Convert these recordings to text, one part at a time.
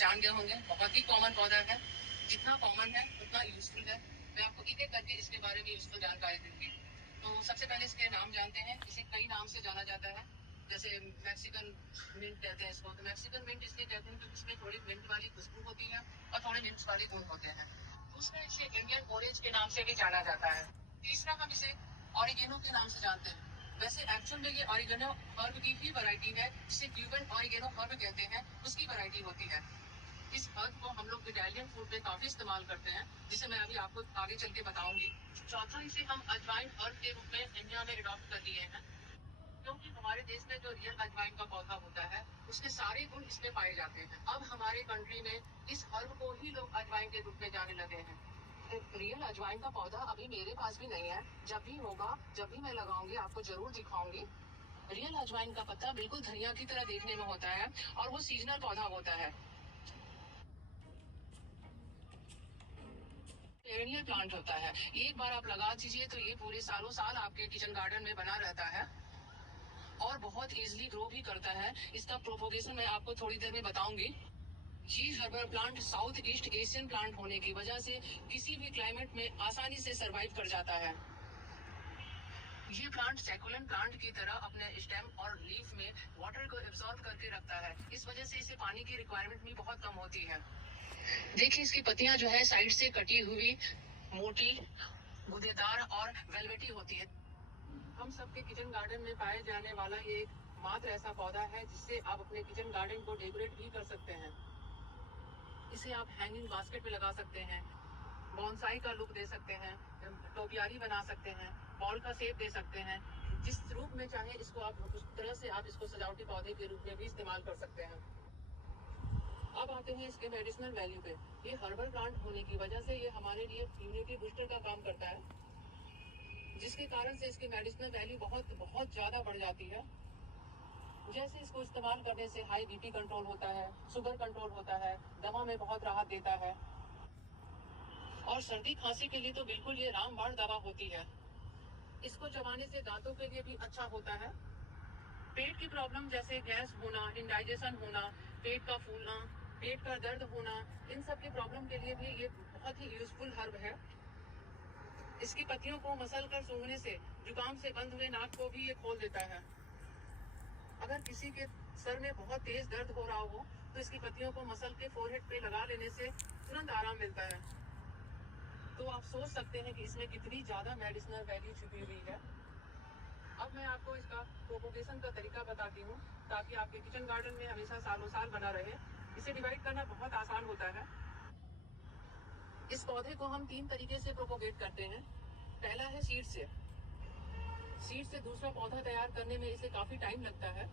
पहचान गए होंगे, बहुत ही कॉमन पौधा है। जितना कॉमन है उतना यूजफुल है। मैं आपको एक एक करके इसके बारे में यूजफुल जानकारी दूंगी। तो सबसे पहले इसके नाम जानते हैं। इसे कई नाम से जाना जाता है, जैसे मैक्सिकन मिंट कहते हैं इसको। तो मैक्सिकन मिंट इसलिए कहते हैं क्योंकि इसमें थोड़ी मिंट वाली खुशबू होती है और थोड़े मिंट वाले गुण होते हैं। दूसरा, इसे इंडियन ऑरेंज के नाम से भी जाना जाता है। तीसरा, हम इसे ऑरिगेनो के नाम से जानते हैं। वैसे एक्चुअल में ये ऑरिगेनो हर्ब की ही वैरायटी है, जिसे क्यूबन ऑरिगेनो हर्ब कहते हैं, उसकी वैरायटी होती है। इस हर्ब को हम लोग इटालियन फूड में काफी इस्तेमाल करते हैं, जिसे मैं अभी आपको आगे चल के बताऊंगी। चौथा, इसे हम अजवाइन हर्ब के रूप में इंडिया में अडॉप्ट कर लिए हैं, क्योंकि हमारे देश में जो रियल अजवाइन का पौधा होता है उसके सारे गुण इसमें पाए जाते हैं। अब हमारे कंट्री में इस हर्ब को ही लोग अजवाइन के रूप में जाने लगे हैं। रियल अजवाइन का पौधा अभी मेरे पास भी नहीं है। जब भी होगा, जब भी मैं लगाऊंगी, आपको जरूर दिखाऊंगी। रियल अजवाइन का पत्ता बिल्कुल धनिया की तरह देखने में होता है और वो सीजनल पौधा होता है। पेरेनियल प्लांट होता है। एक बार आप लगा दीजिए तो ये पूरे सालों साल आपके किचन गार्डन में बना रहता है और बहुत इजीली ग्रो भी करता है। इसका प्रोपोगेशन मैं आपको थोड़ी देर में बताऊंगी। ये herbal plant south east Asian plant होने की वजह से किसी भी क्लाइमेट में आसानी से सरवाइव कर जाता है। ये प्लांट सैकुलेंट प्लांट की तरह अपने स्टेम और लीफ में वाटर को एब्जॉर्ब करके रखता है। इस वजह से इसे पानी की रिक्वायरमेंट भी बहुत कम होती है। देखिए, इसकी पत्तियां जो है साइड से कटी हुई, मोटी, गूदेदार और वेलवेटी होती है। हम सबके किचन गार्डन में पाए जाने वाला ये मात्र ऐसा पौधा है जिससे आप अपने किचन गार्डन को डेकोरेट भी कर सकते हैं। इसे आप हैंगिंग बास्केट में लगा सकते हैं, बॉन्साई का लुक दे सकते हैं, टोपियारी बना सकते हैं, बॉल का शेप दे सकते हैं। जिस रूप में चाहे इसको आप, उस तरह से आप इसको सजावटी पौधे के रूप में भी इस्तेमाल कर सकते हैं। अब आते हैं इसके मेडिसिनल वैल्यू पे। ये हर्बल प्लांट होने की वजह से ये हमारे लिए इम्यूनिटी बूस्टर का काम करता है, जिसके कारण से इसकी मेडिसिनल वैल्यू बहुत बहुत ज्यादा बढ़ जाती है। जैसे इसको इस्तेमाल करने से हाई बीपी कंट्रोल होता है, शुगर कंट्रोल होता है, दमा में बहुत राहत देता है और सर्दी खांसी के लिए तो बिल्कुल ये रामबाण दवा होती है। इसको चबाने से दांतों के लिए भी अच्छा होता है। पेट की प्रॉब्लम जैसे गैस होना, इंडाइजेशन होना, पेट का फूलना, पेट का दर्द होना, इन सब की प्रॉब्लम के लिए भी ये बहुत ही यूजफुल हर्ब है। इसकी पत्तियों को मसल कर सूंघने से जुकाम से बंद हुए नाक को भी ये खोल देता है। अगर किसी के सर में बहुत तेज दर्द हो रहा हो तो इसकी पत्तियों को मसल के फोरहेड पे लगा लेने से तुरंत आराम मिलता है। तो आप सोच सकते हैं कि इसमें कितनी ज्यादा मेडिसिनल वैल्यू छुपी हुई है। अब मैं आपको इसका प्रोपोगेशन का तरीका बताती हूँ, ताकि आपके किचन गार्डन में हमेशा सालों साल बना रहे। इसे डिवाइड करना बहुत आसान होता है। इस पौधे को हम 3 तरीके से प्रोपोगेट करते हैं। पहला है सीड से। सीड से दूसरा पौधा तैयार करने में इसे काफी टाइम लगता है।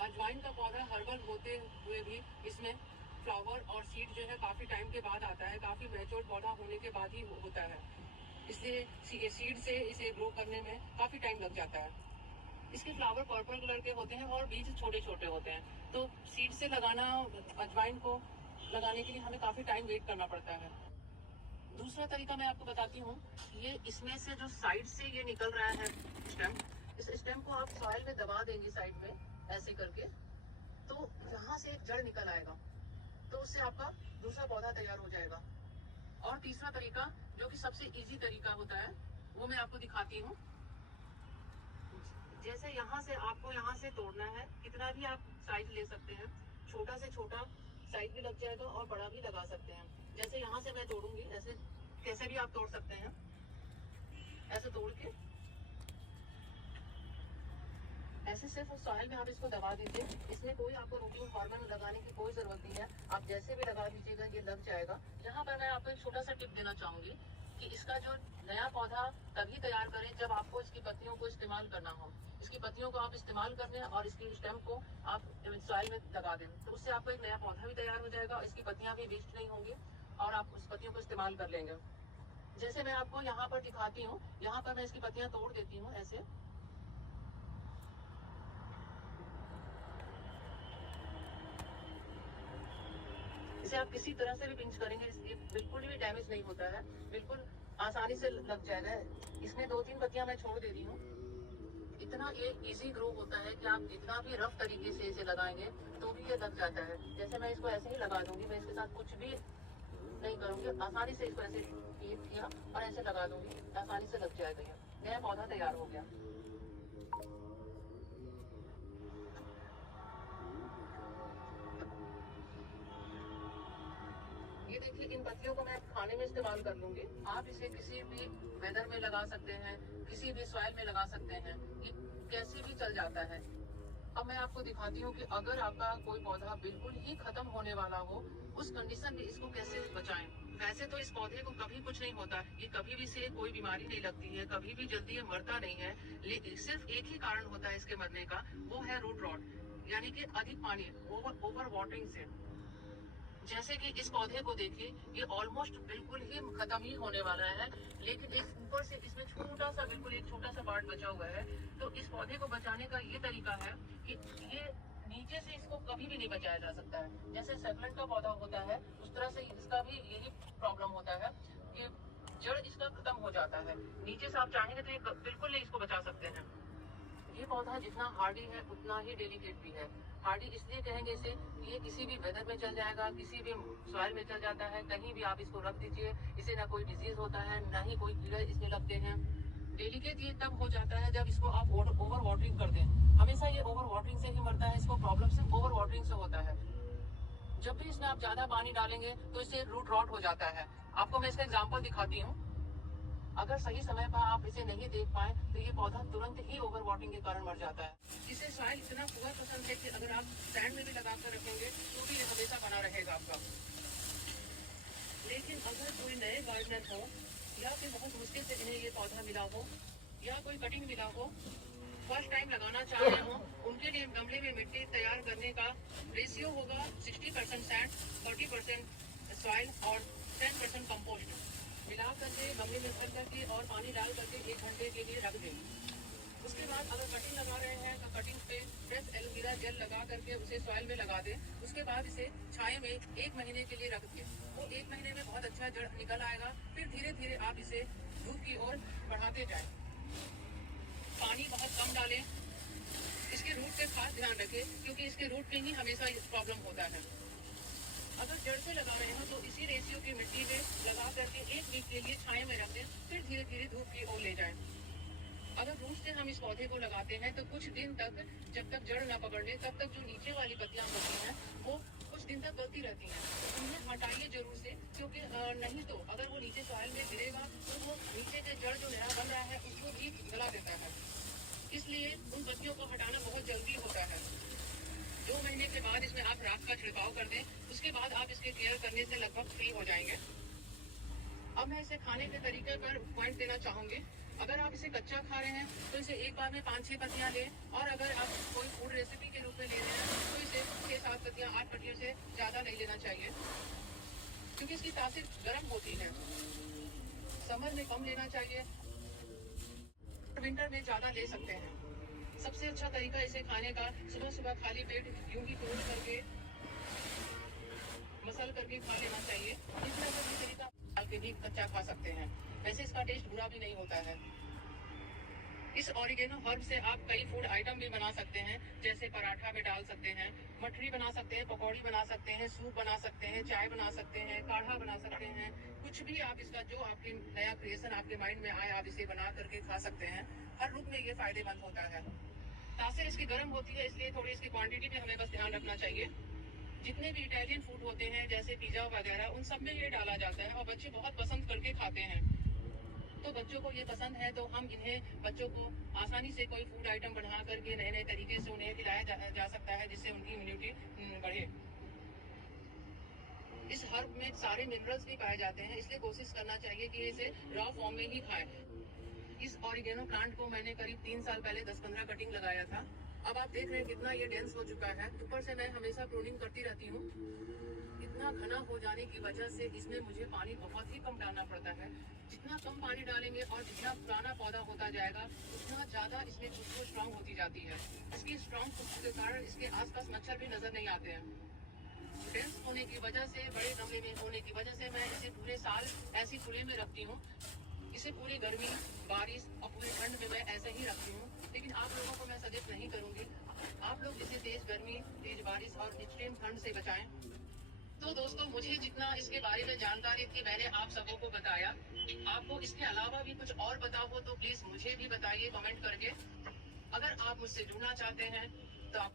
अजवाइन का पौधा हर्बल होते हुए भी इसमें फ्लावर और सीड जो है काफी टाइम के बाद आता है, काफी मैच्योर पौधा होने के बाद ही होता है। इसलिए सीड से इसे ग्रो करने में काफी टाइम लग जाता है। इसके फ्लावर पर्पल कलर के होते हैं और बीज छोटे छोटे होते हैं। तो सीड से लगाना, अजवाइन को लगाने के लिए हमें काफी टाइम वेट करना पड़ता है। दूसरा तरीका मैं आपको बताती हूँ। ये इसमें से जो साइड से ये निकल रहा है स्टेम, इस स्टेम को आप सॉइल में दबा देंगे साइड में ऐसे करके, तो यहाँ से एक जड़ निकल आएगा, तो उससे आपका दूसरा पौधा तैयार हो जाएगा। और तीसरा तरीका, जो कि सबसे इजी तरीका होता है, वो मैं आपको दिखाती हूँ। जैसे यहाँ से आपको यहाँ से तोड़ना है, कितना भी आप साइज ले सकते हैं, छोटा से छोटा साइज भी लग जाएगा और बड़ा भी लगा सकते हैं। जैसे यहाँ से मैं तोड़ूंगी, ऐसे कैसे भी आप तोड़ सकते हैं। ऐसे तोड़ के ऐसे सिर्फ सॉइल में आप इसको दबा दीजिए। इसमें कोई आपको रूटिंग हार्मोन लगाने की कोई जरूरत नहीं है, आप जैसे भी लगा दीजिएगा ये लग जाएगा। यहाँ पर मैं आपको एक छोटा सा टिप देना चाहूंगी कि इसका जो नया पौधा तभी तैयार करें जब आपको इसकी पत्तियों को इस्तेमाल करना हो। इसकी पत्तियों को आप इस्तेमाल कर लें और इसकी स्टेम को आप सॉइल में लगा दें, तो उससे आपको एक नया पौधा भी तैयार हो जाएगा, इसकी पत्तियां भी वेस्ट नहीं होंगी और आप उस पत्तियों को इस्तेमाल कर लेंगे। जैसे मैं आपको यहाँ पर दिखाती हूँ, यहाँ पर मैं इसकी पत्तियां तोड़ देती हूँ ऐसे। इसे आप किसी तरह से भी पिंच करेंगे, ये बिल्कुल भी डैमेज नहीं होता है, बिल्कुल आसानी से लग जाएगा। इसमें 2-3 पत्तियां मैं छोड़ दे रही हूँ। इतना ये इजी ग्रो होता है कि आप जितना भी रफ तरीके से इसे लगाएंगे तो भी ये लग जाता है। जैसे मैं इसको ऐसे ही लगा दूंगी, मैं इसके साथ कुछ भी नहीं करूंगी, आसानी से इसको ऐसे किया और ऐसे लगा दूंगी, आसानी से लग जाएगा। ये नया पौधा तैयार हो गया। ये देखिए, इन पत्तियों को मैं खाने में इस्तेमाल कर लूंगी। आप इसे किसी भी वेदर में लगा सकते हैं, किसी भी सॉइल में लगा सकते हैं, ये कैसे भी चल जाता है। अब मैं आपको दिखाती हूँ कि अगर आपका कोई पौधा बिल्कुल ही खत्म होने वाला हो, उस कंडीशन में इसको कैसे बचाएं। वैसे तो इस पौधे को कभी कुछ नहीं होता, ये कभी भी से कोई बीमारी नहीं लगती है, कभी भी जल्दी ये मरता नहीं है। लेकिन सिर्फ एक ही कारण होता है इसके मरने का, वो है रूट रॉट, यानी कि अधिक पानी, ओवर वाटरिंग से। जैसे कि इस पौधे को देखिए, ये ऑलमोस्ट बिल्कुल ही खत्म ही होने वाला है, लेकिन एक ऊपर से इसमें छोटा सा, बिल्कुल एक छोटा सा पार्ट बचा हुआ है। तो इस पौधे को बचाने का ये तरीका है कि ये नीचे से इसको कभी भी नहीं बचाया जा सकता है। जैसे सेगमेंट का पौधा होता है, उस तरह से इसका भी यही प्रॉब्लम होता है कि जड़ इसका खत्म हो जाता है। नीचे से आप चाहेंगे तो ये बिल्कुल नहीं इसको बचा सकते हैं। ये पौधा जितना हार्डी है उतना ही डेलिकेट भी है। हार्डी इसलिए कहेंगे इसे, ये किसी भी वेदर में चल जाएगा, किसी भी सॉइल में चल जाता है, कहीं भी आप इसको रख दीजिए, इसे ना कोई डिजीज होता है, ना ही कोई कीड़े इसमें लगते हैं। डेलिकेट ये तब हो जाता है जब इसको आप ओवर वाटरिंग कर दें। हमेशा ये ओवर वाटरिंग से ही मरता है, इसको प्रॉब्लम सिर्फ ओवर वाटरिंग से होता है। जब भी इसमें आप ज्यादा पानी डालेंगे तो इससे रूट रॉट हो जाता है। आपको मैं इसका एग्जाम्पल दिखाती हूँ। अगर सही समय पर आप इसे नहीं देख पाए तो ये पौधा तुरंत ही ओवर वाटरिंग के कारण मर जाता है। इसे सॉइल इतना पुअर पसंद है कि अगर आप सैंड में भी लगा कर रखेंगे तो भी ये हमेशा बना रहेगा आपका। लेकिन अगर कोई नए गार्डनर हो या फिर बहुत मुश्किल से इन्हें ये पौधा मिला हो या कोई कटिंग मिला हो, फर्स्ट टाइम लगाना चाह रहे हो, उनके लिए गमले में मिट्टी तैयार करने का रेशियो होगा 60% सैंड, 40% सॉइल और 10% कंपोस्ट मिला करके गमले में भर करके और पानी डाल करके 1 घंटे के लिए रख दें। उसके बाद अगर कटिंग लगा रहे हैं तो कटिंग पे फ्रेश एलोवेरा जेल लगा करके उसे सॉइल में लगा दें। उसके बाद इसे छाया में 1 महीने के लिए रख दें। वो 1 महीने में बहुत अच्छा जड़ निकल आएगा। फिर धीरे धीरे आप इसे धूप की ओर बढ़ाते जाएं। पानी बहुत कम डालें। इसके रूट पे खास ध्यान रखें क्योंकि इसके रूट पे ही हमेशा प्रॉब्लम होता है। अगर जड़ से लगा रहे हो तो इसी रेशियो की मिट्टी में लगा करके 1 वीक के लिए छाया में रख दें, फिर धीरे धीरे धूप की ओर ले जाएं। अगर रूट से हम इस पौधे को लगाते हैं तो कुछ दिन तक, जब तक जड़ न पकड़ ले, तब तक जो नीचे वाली पत्तियां होती हैं वो कुछ दिन तक गलती रहती हैं। उन्हें हटाइए जरूर से, क्योंकि नहीं तो अगर वो नीचे सॉइल में गिरेगा तो वो नीचे के जड़ जो नया बन रहा है उसको भी गला देता है। इसलिए उन पत्तियों को हटाना बहुत जल्दी होता है। 2 महीने के बाद इसमें आप राख का छिड़काव कर दें। उसके बाद आप इसके केयर करने से लगभग फ्री हो जाएंगे। अब मैं इसे खाने के तरीके पर पॉइंट देना चाहूंगी। अगर आप इसे कच्चा खा रहे हैं तो इसे एक बार में 5-6 पत्तियां लें, और अगर आप कोई फूड रेसिपी के रूप में ले रहे हैं तो इसे 6-7 पत्तियां, 8 पत्तियों से ज्यादा नहीं लेना चाहिए, क्योंकि इसकी तासीर गर्म होती है। समर में कम लेना चाहिए, विंटर में ज्यादा ले सकते हैं। सबसे अच्छा तरीका इसे खाने का सुबह सुबह खाली पेट यूं ही तोड़ करके मसल करके खा लेना चाहिए। इस तरह का भी तरीका डाल के भी कच्चा खा सकते हैं। वैसे इसका टेस्ट बुरा भी नहीं होता है। इस ऑरिगेनो हर्ब से आप कई फूड आइटम भी बना सकते हैं, जैसे पराठा में डाल सकते हैं, मठरी बना सकते हैं, पकौड़ी बना सकते हैं, सूप बना सकते हैं, चाय बना सकते हैं, काढ़ा बना सकते हैं। कुछ भी आप इसका जो आपकी नया क्रिएशन आपके माइंड में आए, आप इसे बना करके खा सकते हैं। हर रूप में ये फायदेमंद होता है। तासीर इसकी गर्म होती है, इसलिए थोड़ी इसकी क्वांटिटी में हमें बस ध्यान रखना चाहिए। जितने भी इटालियन फूड होते हैं जैसे पिज्जा वगैरह, उन सब में ये डाला जाता है और बच्चे बहुत पसंद करके खाते हैं। तो बच्चों को ये पसंद है तो हम इन्हें, बच्चों को आसानी से कोई फूड आइटम बना करके नए नए तरीके से उन्हें खिलाया जा सकता है, जिससे उनकी इम्यूनिटी बढ़े। इस हर्ब में सारे मिनरल्स भी पाए जाते हैं, इसलिए कोशिश करना चाहिए कि इसे रॉ फॉर्म में ही खाएं। इस ऑरिगेनो प्लांट को मैंने करीब 3 साल पहले 10-15 कटिंग लगाया था। अब आप देख रहे हैं कितना ये डेंस हो चुका है। ऊपर से मैं हमेशा प्रूनिंग करती रहती हूँ। इतना घना हो जाने की वजह से इसमें मुझे पानी बहुत ही कम डालना पड़ता है। जितना कम पानी डालेंगे और जितना पुराना पौधा होता जाएगा उतना ज्यादा इसमें खुशबू स्ट्रांग होती जाती है। इसकी स्ट्रांग खुशबू के कारण इसके आसपास मच्छर भी नजर नहीं आते हैं। डेंस होने की वजह से, बड़े गमले में होने की वजह से मैं इसे पूरे साल ऐसी खुले में रखती हूँ। इसे पूरी गर्मी, बारिश और पूरी ठंड में मैं ऐसे ही रखती हूँ। लेकिन आप लोगों को मैं सजेस्ट नहीं करूंगी। आप लोग इसे तेज गर्मी, तेज बारिश और एक्सट्रीम ठंड से बचाएं। तो दोस्तों मुझे जितना इसके बारे में जानकारी थी मैंने आप सबों को बताया। आपको इसके अलावा भी कुछ और पता हो तो प्लीज मुझे भी बताइए कमेंट करके। अगर आप मुझसे जुड़ना चाहते हैं तो आप